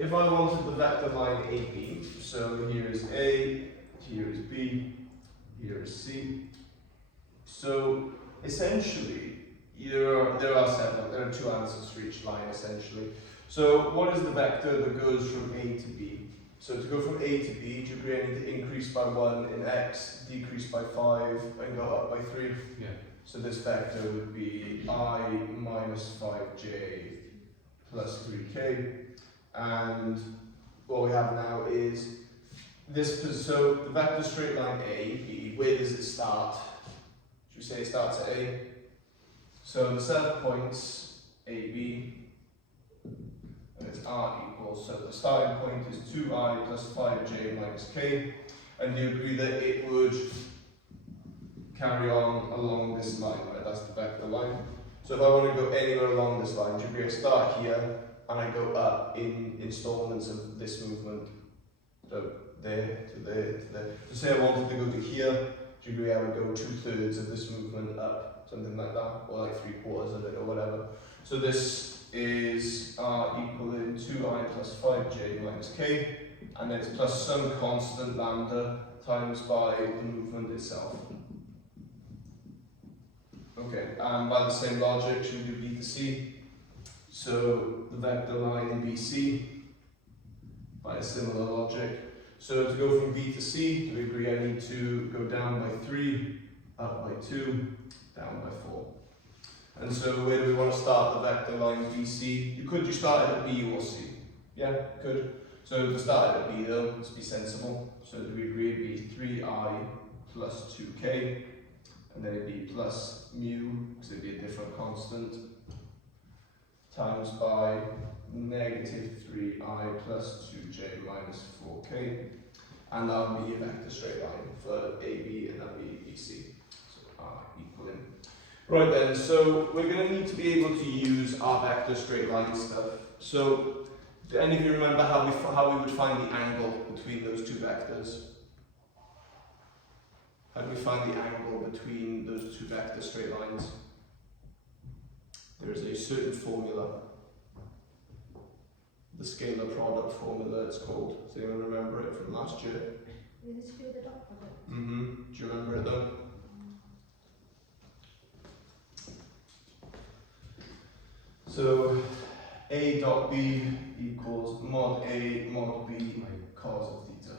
if I wanted the vector line AB, so here is A, here is B, here is C. So essentially, there are two answers for each line essentially. So what is the vector that goes from A to B? So to go from A to B, do you agree I need to increase by 1 in X, decrease by 5, and go up by 3? Yeah. So this vector would be I minus 5j plus 3k. And what we have now is this, so the vector straight line A, B, where does it start? Should we say it starts at A? So the set of points, A, B, and it's R equals, so the starting point is 2I plus 5j minus k, and you agree that it would carry on along this line, right? That's the vector line. So if I want to go anywhere along this line, do you agree I start here and I go up in installments of this movement? So there to there to there. So say I wanted to go to here, do you agree I would go 2/3 of this movement up, something like that, or like 3/4 of it or whatever. So this is R equaling 2I plus 5j minus k, and then it's plus some constant lambda times by the movement itself. Okay, and by the same logic, should we do B to C? So the vector line in BC, by a similar logic. So to go from B to C, do we agree I need to go down by 3, up by 2, down by 4. And so where do we want to start the vector line BC? You could start it at B or C. Yeah, good. So to start it at B though, let's be sensible. So do we agree it'd be 3I plus 2k, and then it'd be plus mu, because it'd be a different constant, times by negative 3I plus 2j minus 4k, and that would be a vector straight line for AB, and that would be BC. So R equaling. Right then, so we're going to need to be able to use our vector straight line stuff. So, do any of you remember how we would find the angle between those two vectors? How do we find the angle between those two vector straight lines? There is a certain formula, the scalar product formula it's called. Does anyone remember it from last year? Is it to do with the dot product? Do you remember it though? So A dot B equals mod A mod B cos of theta.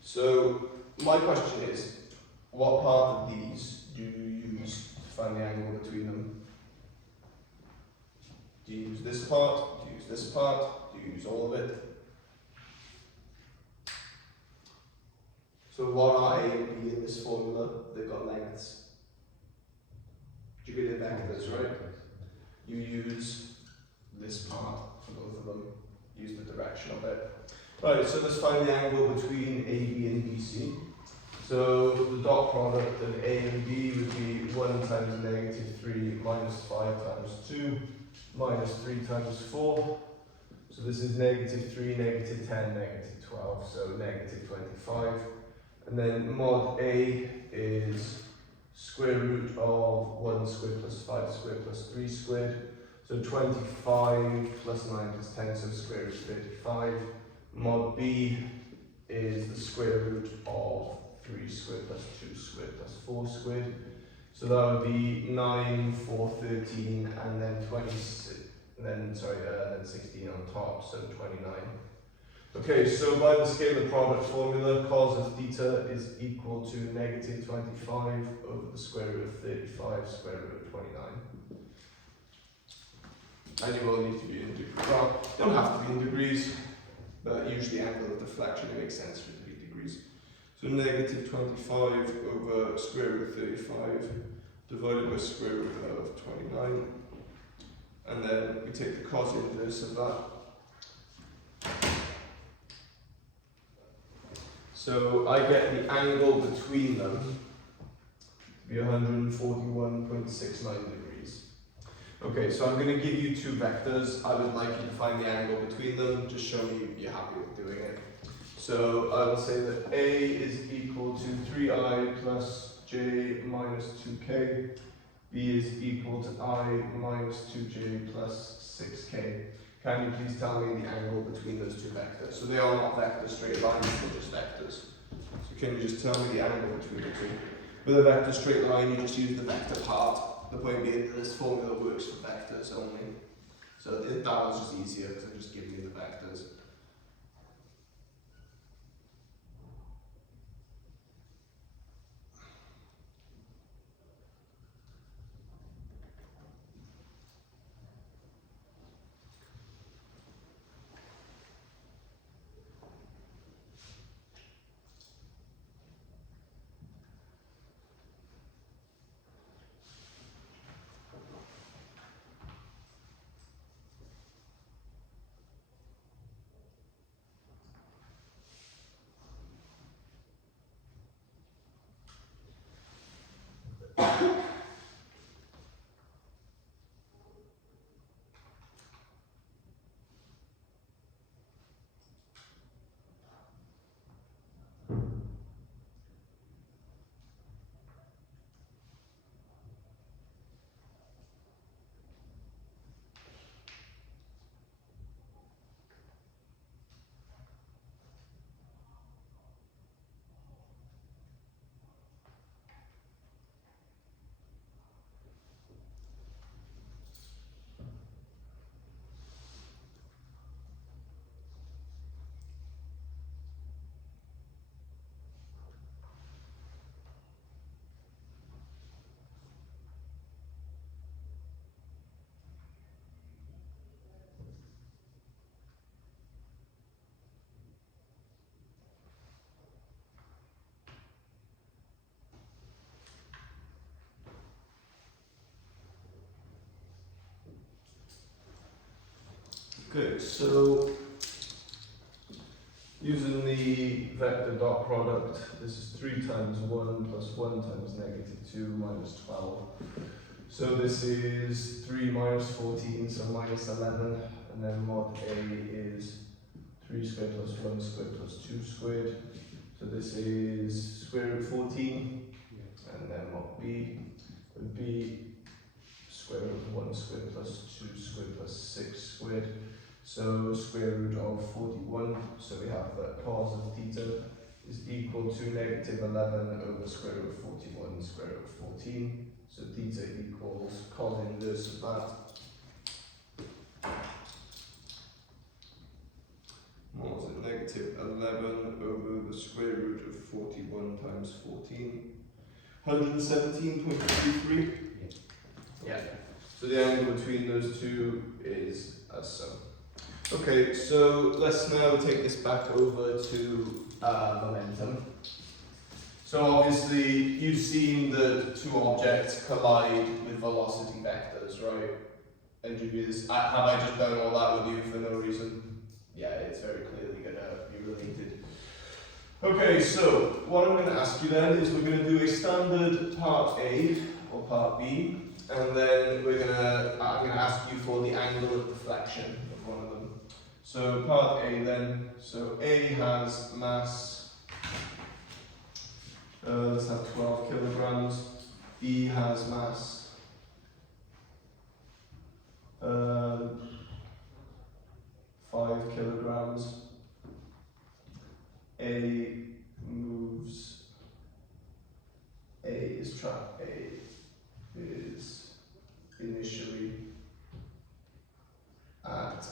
So my question is, what part of these do you use to find the angle between them? Do you use this part? Do you use this part? Do you use all of it? So what are A and B in this formula? They've got lengths. Do you get it vectors, right? You use this part for both of them, use the direction of it. Right, so let's find the angle between AB and BC. So the dot product of A and B would be 1 times negative 3 minus 5 times 2 minus 3 times 4. So this is negative 3, negative 10, negative 12, so negative 25. And then mod A is square root of 1 squared plus 5 squared plus 3 squared. So 25 plus 9 plus 10, so square root 35. Mod B is the square root of 3 squared plus 2 squared plus 4 squared. So that would be 9, 4, 13, and then 26, and then 16 on top, so 29. Okay, so by the scalar product formula, cos of theta is equal to negative 25 over the square root of 35 square root of 29. And you will need to be in degrees. Well, you don't have to be in degrees, but usually angle of deflection, it makes sense for it to be degrees. So negative 25 over square root of 35 divided by square root of 29. And then we take the cos inverse of that. So I get the angle between them to be 141.69 degrees. Okay, so I'm going to give you two vectors. I would like you to find the angle between them. Just show me you're happy with doing it. So I will say that A is equal to 3I plus j minus 2k. B is equal to I minus 2j plus 6k. can you please tell me the angle between those two vectors? So they are not vector straight lines, they're just vectors. So can you just tell me the angle between the two? With a vector straight line, you just use the vector part. The point being that this formula works for vectors only. So that was just easier because I'm just giving you the vectors. Good, so using the vector dot product, this is 3 times 1 plus 1 times -2 minus 12. So this is 3 minus 14, so minus 11, and then mod A is 3 squared plus 1 squared plus 2 squared. So this is square root 14, and then mod B would be square root of 1 squared plus 2 squared plus 6 squared. So square root of 41, so we have that cos of theta is equal to -11 over square root of 41 square root of 14. So theta equals cos inverse of that. What was it? -11 over the square root of 41 times 14. 117.33? Yeah. So the angle between those two is as so. Okay, so let's now take this back over to momentum. So obviously you've seen the two objects collide with velocity vectors, right? And have I just done all that with you for no reason? Yeah, it's very clearly going to be related. Okay, so what I'm going to ask you then is we're going to do a standard part A or part B, and then I'm going to ask you for the angle of deflection of one of them. So part A then, so A has mass, let's have 12 kilograms, B has mass, 5 kilograms, A moves, A is initially at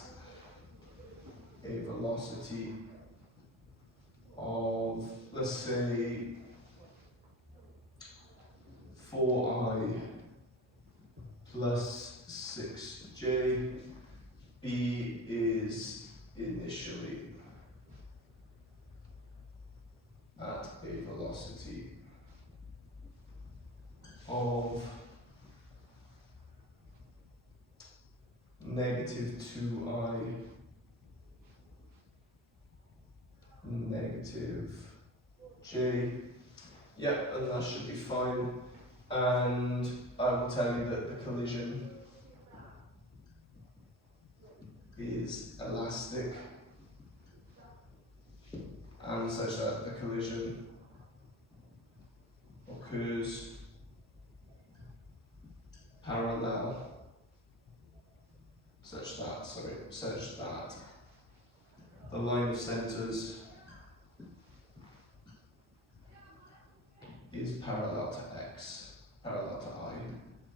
a velocity of, let's say, 4I plus 6J. B is initially at a velocity of -2I -J. Yeah, and that should be fine. And I will tell you that the collision is elastic and such that the collision occurs parallel such that, sorry, such that the line of centres is parallel to x, parallel to I.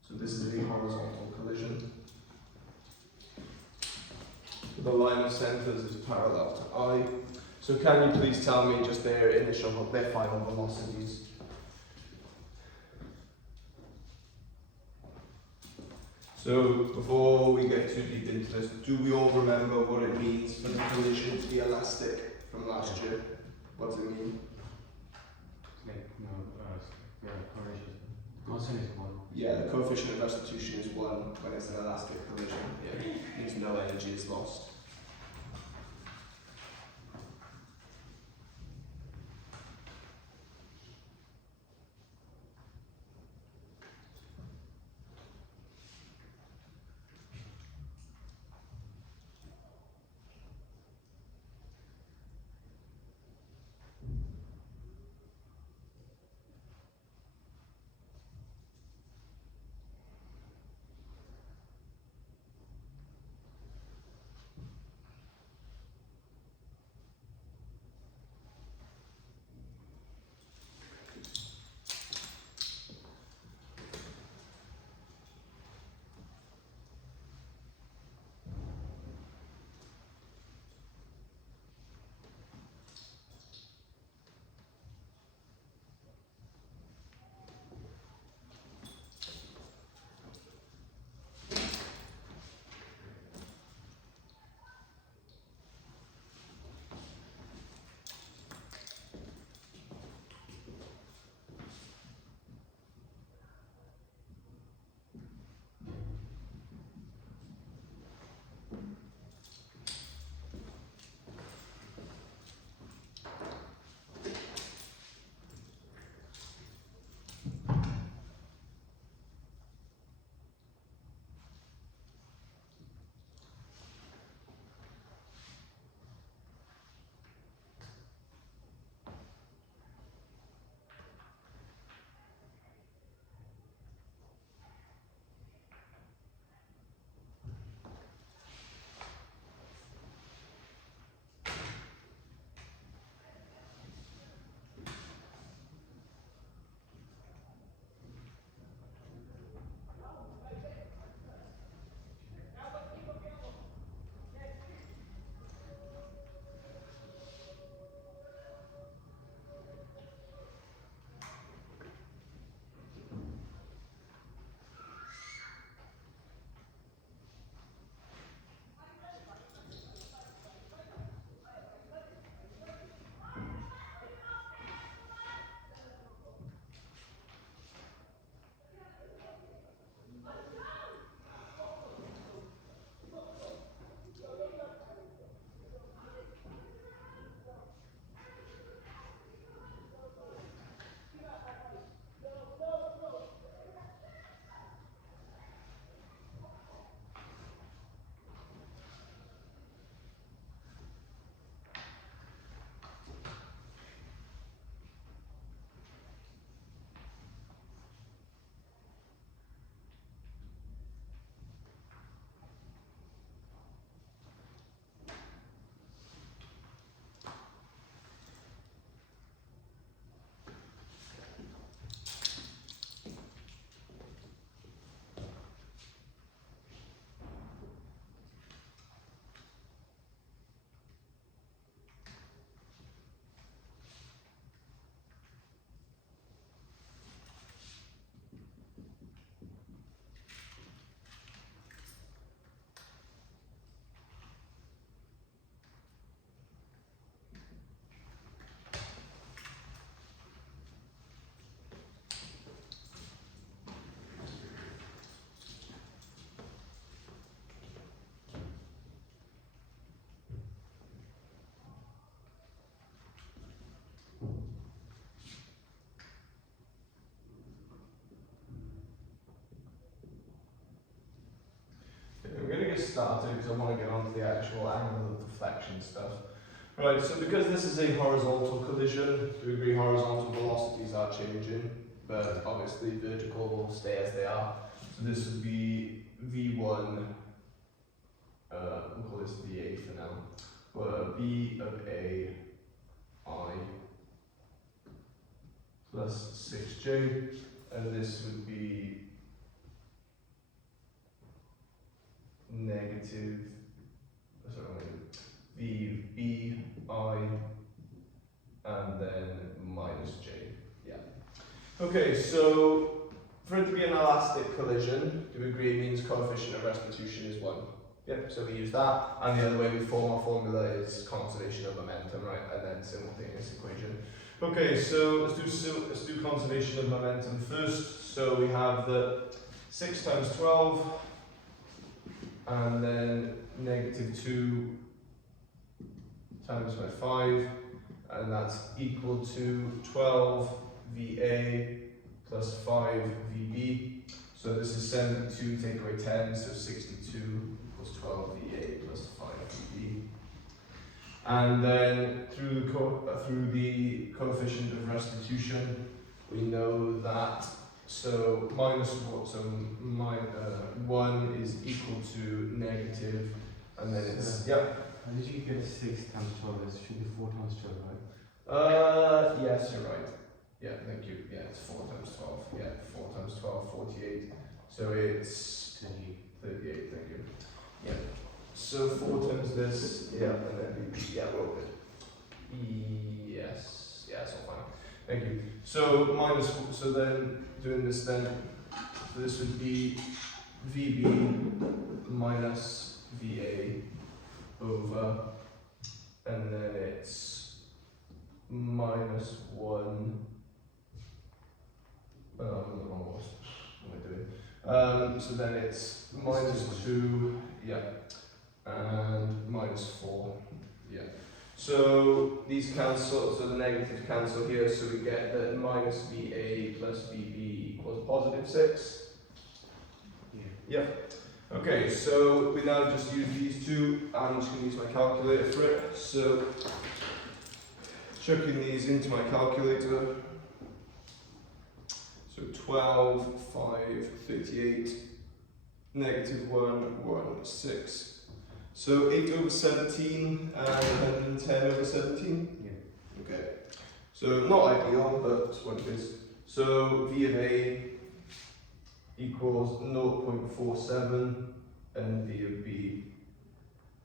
So this is a horizontal collision. The line of centres is parallel to I. So can you please tell me just their final velocities? So before we get too deep into this, do we all remember what it means for the collision to be elastic from last year? What does it mean? Correlation. Constant is 1. Yeah, the coefficient of restitution is 1 when it's an elastic collision. Yeah, means no energy is lost. Get started because I want to get on to the actual angle of deflection stuff. Right, so because this is a horizontal collision, we agree horizontal velocities are changing, but obviously vertical will stay as they are. So this would be V1 we'll call this VA for now. But V of A I plus 6J, and this would be negative, V B I and then minus J. Yeah. Okay, so for it to be an elastic collision, do we agree it means coefficient of restitution is 1? Yep, so we use that, and the other way we form our formula is conservation of momentum, right, and then simultaneous equation. Okay, so let's do conservation of momentum first. So we have the 6 times 12, and then negative 2 times by 5, and that's equal to 12 VA plus 5 VB. So this is 72 take away 10, so 62 equals 12 VA plus 5 VB. And then through the coefficient of restitution, we know that minus 1 is equal to negative, and then it's How did you get 6 times 12? It should be 4 times 12, right? Yes, you're right. Yeah, thank you. Yeah, it's 4 times 12. Yeah, 4 times 12, 48. So it's 38, thank you. Yeah. So 4 times this, yeah, and then yeah, well good. Yes, yeah, it's all fine. Thank you. So minus 4, so then doing this then, so this would be VB minus VA over, and then it's minus 1. What am I doing? So then it's minus 2, yeah, and minus 4, yeah. So these cancel, so the negatives cancel here, so we get that minus VA plus VB equals positive 6. Yeah. Okay, so we now just use these two. I'm just going to use my calculator for it. So chucking these into my calculator. So 12, 5, 38, negative 1, 1, 6. So 8 over 17 and 110 over 17? Yeah. Okay. So not ideal, but it's what it is. So V of A equals 0.47 and V of B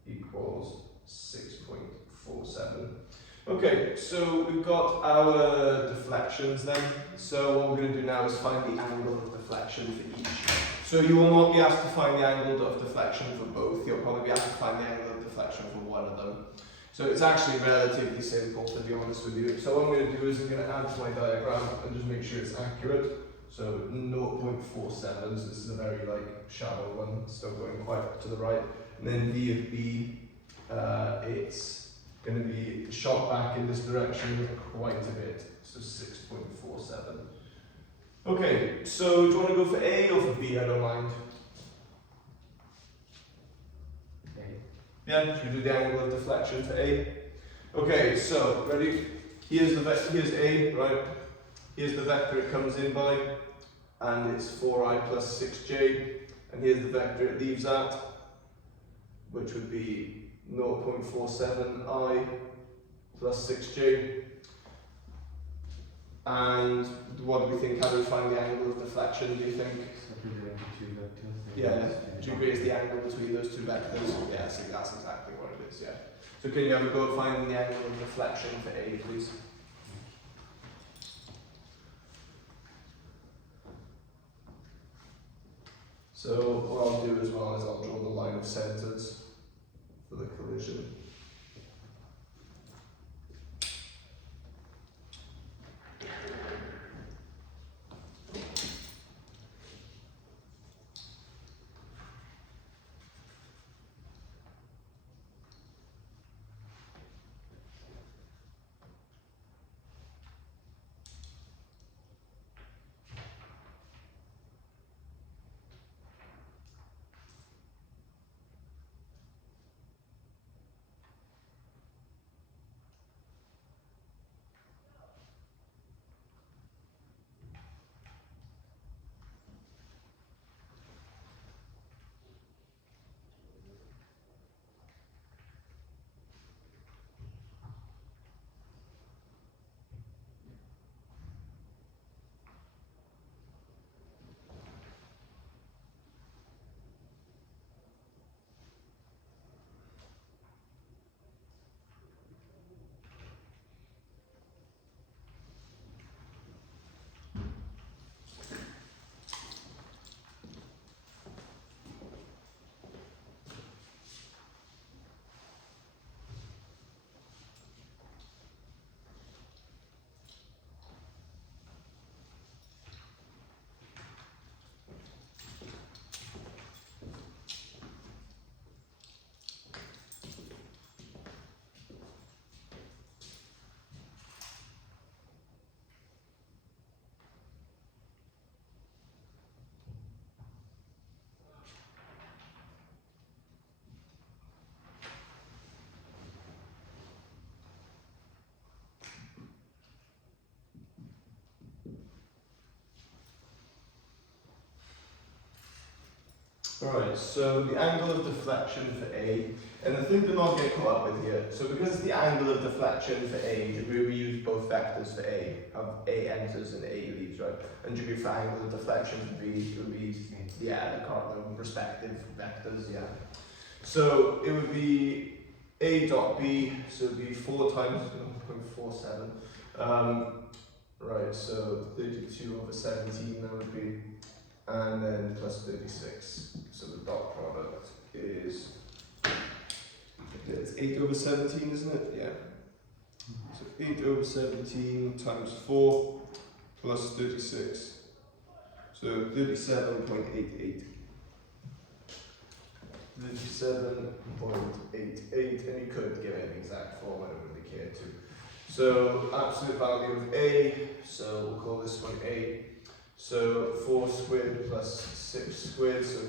equals 6.47. Okay, so we've got our deflections then. So what we're going to do now is find the angle of deflection for each. So you will not be asked to find the angle of deflection for both. You'll probably be asked to find the angle of deflection for one of them. So it's actually relatively simple, to be honest with you. So what I'm going to do is I'm going to add to my diagram and just make sure it's accurate. So 0.47, so this is a very shallow one, still going quite to the right. And then V of B, it's going to be shot back in this direction quite a bit, so 6.47. Okay, so do you want to go for A or for B? I don't mind. A. Yeah, should we do the angle of deflection for A? Okay, so ready? Here's A, right? Here's the vector it comes in by, and it's 4i plus 6j, and here's the vector it leaves at, which would be 0.47i plus 6j. And what do we think? How do we find the angle of deflection, do you think? Yeah, do you agree it's the angle between those two vectors? Yeah, so that's exactly what it is, yeah. So can you have a go at finding the angle of deflection for A, please? So what I'll do as well is I'll draw the line of centres for the collision. Alright, so the angle of deflection for A, and the thing to not get caught up with here, so because it's the angle of deflection for A, we use both vectors for A, have A enters and A leaves, right? And degree for angle of deflection for B would be, yeah, the respective vectors, yeah. So it would be A dot B, so it would be 4 times 0.47. Right, so 32 over 17 that would be, and then plus 36. So the dot product is, it's 8 over 17, isn't it? Yeah. So 8 over 17 times 4 plus 36. So 37.88. 37.88, and you could give it an exact form, I don't really care to. So absolute value of A, so we'll call this one A. So 4 squared plus 6 squared, so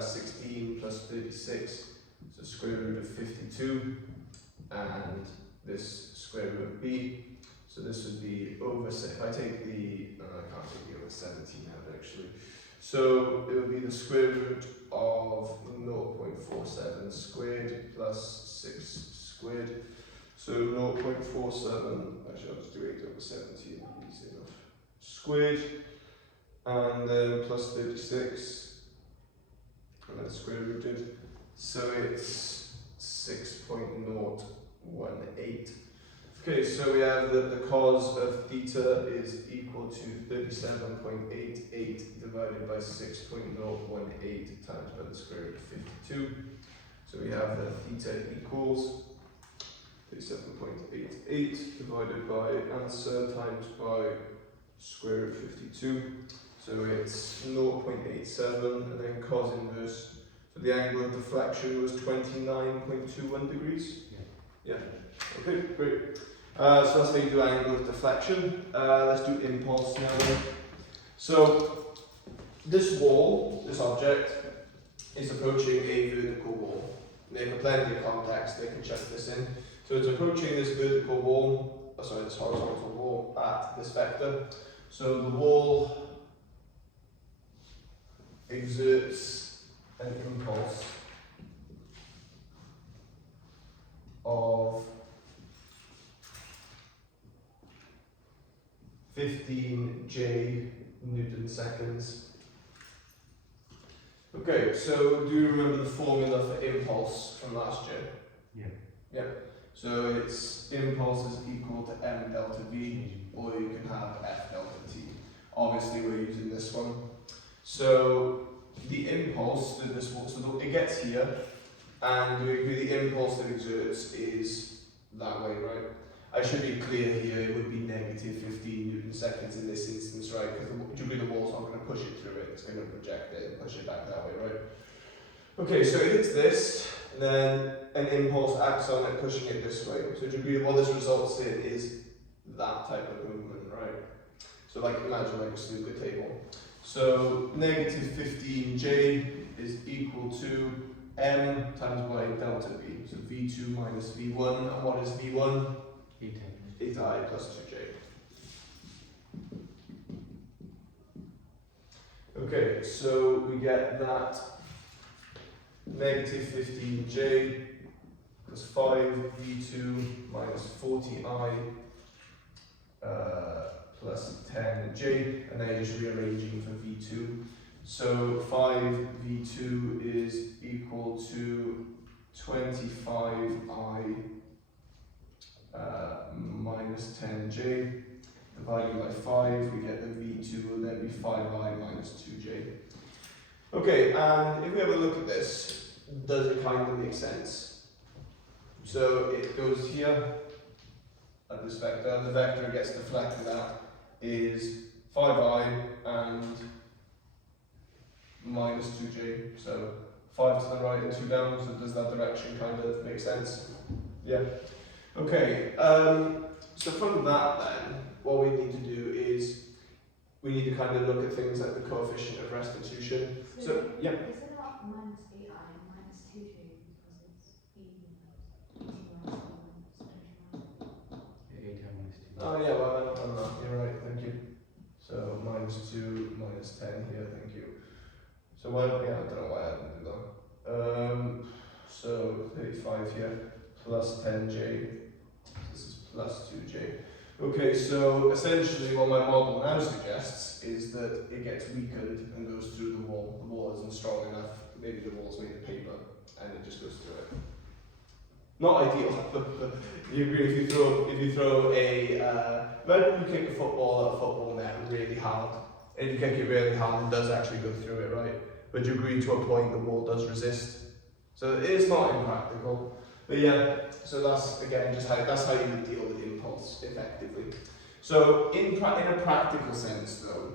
16 plus 36, so square root of 52, and this square root of B. So this would be over, if I take the, I can't take the over 17 out actually. So it would be the square root of 0.47 squared plus 6 squared. So 0.47, actually I'll just do 8 over 17, easy enough. Squared, and then plus 36, and then square rooted. So it's 6.018. Okay, so we have that the cos of theta is equal to 37.88 divided by 6.018 times by the square root of 52. So we have that theta equals 37.88 divided by answer times by square root of 52. So it's 0.87, and then cos inverse. So the angle of deflection was 29.21 degrees. Yeah. Okay, great. So that's how you do angle of deflection. Let's do impulse now then. So this wall, this object, is approaching a vertical wall. They have plenty of context, they can check this in. So it's approaching this vertical wall, this horizontal wall at this vector. So the wall exerts an impulse of 15 Newton seconds. Okay, so do you remember the formula for impulse from last year? Yeah. Yeah. So its impulse is equal to m delta v, or you can have f delta t. Obviously, we're using this one. So the impulse to this wall, so it gets here, and we agree the impulse that exerts is that way, right? I should be clear here, it would be negative 15 Newton seconds in this instance, right? Because the wall's not going to push it through it, it's going to project it and push it back that way, right? Okay, so it hits this, and then an impulse acts on it, pushing it this way. So do you agree what this results in is that type of movement, right? So like, imagine like a snooker table. So negative 15J is equal to m times by delta v. So v2 minus v1, and what is v1? 8i plus 2j. Okay, so we get that negative 15j plus 5v2 minus 40i plus 10j, and then you're just rearranging for v2. So 5v2 is equal to 25i minus 10j. Dividing by 5, we get the v2 will then be 5i minus 2j. Okay, and if we have a look at this, does it kind of make sense? So it goes here at this vector, the vector it gets deflected at is 5i and minus 2j. So 5 to the right and 2 down, so does that direction kind of make sense? Yeah. Okay, so from that then, what we need to do is we need to kind of look at things like the coefficient of restitution. So yeah. Is it not minus 8i and minus 2j because it's even minus 8i minus 2. Oh yeah, well I'm not. You're right. Thank you. So minus 2 minus 10 here. Thank you. So why, yeah, I don't know why I didn't do that. So 35 here, plus 10j, this is plus 2j. Okay, so essentially what my model now suggests is that it gets weakened and goes through the wall. The wall isn't strong enough, maybe the wall's made of paper, and it just goes through it. Not ideal, but you agree if you throw a, imagine you kick a football net really hard, and you kick it really hard, it does actually go through it, right? But you agree to a point the wall does resist. So it is not impractical. But yeah, so that's again just that's how you would deal with impulse effectively. So in a practical sense though,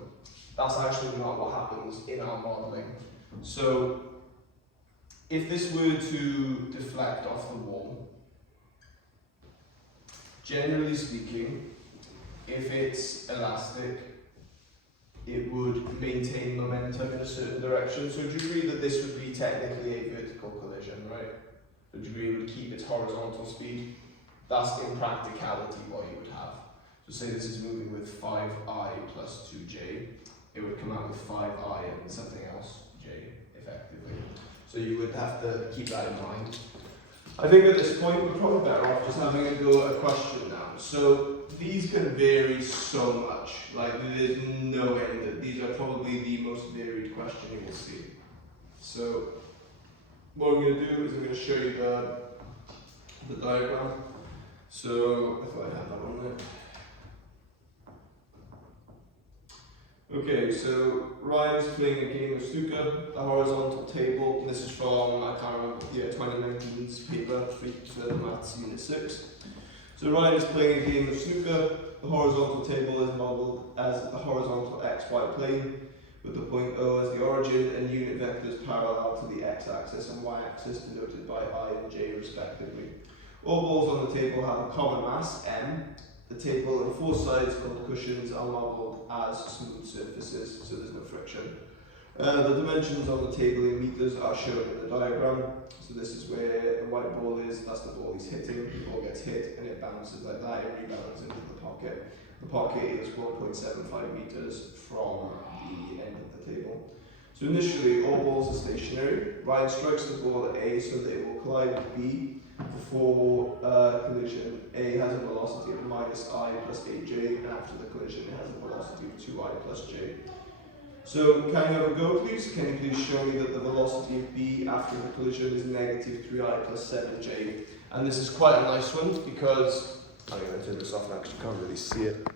that's actually not what happens in our modelling. So if this were to deflect off the wall, generally speaking, if it's elastic, it would maintain momentum in a certain direction. So do you agree that this would be technically a vertical collision, right? Would you agree it would keep its horizontal speed? That's in practicality what you would have. So say this is moving with 5i plus 2j, it would come out with 5i and something else, j, effectively. So you would have to keep that in mind. I think at this point we're probably better off just having a go at a question now. So these can vary so much, like there's no end. These are probably the most varied question you will see. So what I'm going to do is I'm going to show you the diagram. So I thought I had that one there. Okay, so Ryan's playing a game of snooker, a horizontal table. This is from, I can't remember, 2019's paper for the maths unit 6. So Ryan is playing a game of snooker. The horizontal table is modelled as the horizontal xy plane, with the point O as the origin and unit vectors parallel to the x-axis and y-axis denoted by I and j respectively. All balls on the table have a common mass, m. The table and 4 sides called cushions are modelled as smooth surfaces, so there's no friction. The dimensions on the table in meters are shown in the diagram. So this is where the white ball is, that's the ball he's hitting. The ball gets hit and it bounces like that, it rebounds into the pocket. The pocket is 1.75 meters from the end of the table. So initially, all balls are stationary. Ryan strikes the ball at A so that it will collide with B. Before collision, A has a velocity of minus I plus 8j, and after the collision, it has a velocity of 2I plus j. So can you have a go, please? Can you please show me that the velocity of B after the collision is negative 3I plus 7j? And this is quite a nice one because I'm going to turn this off now because you can't really see it.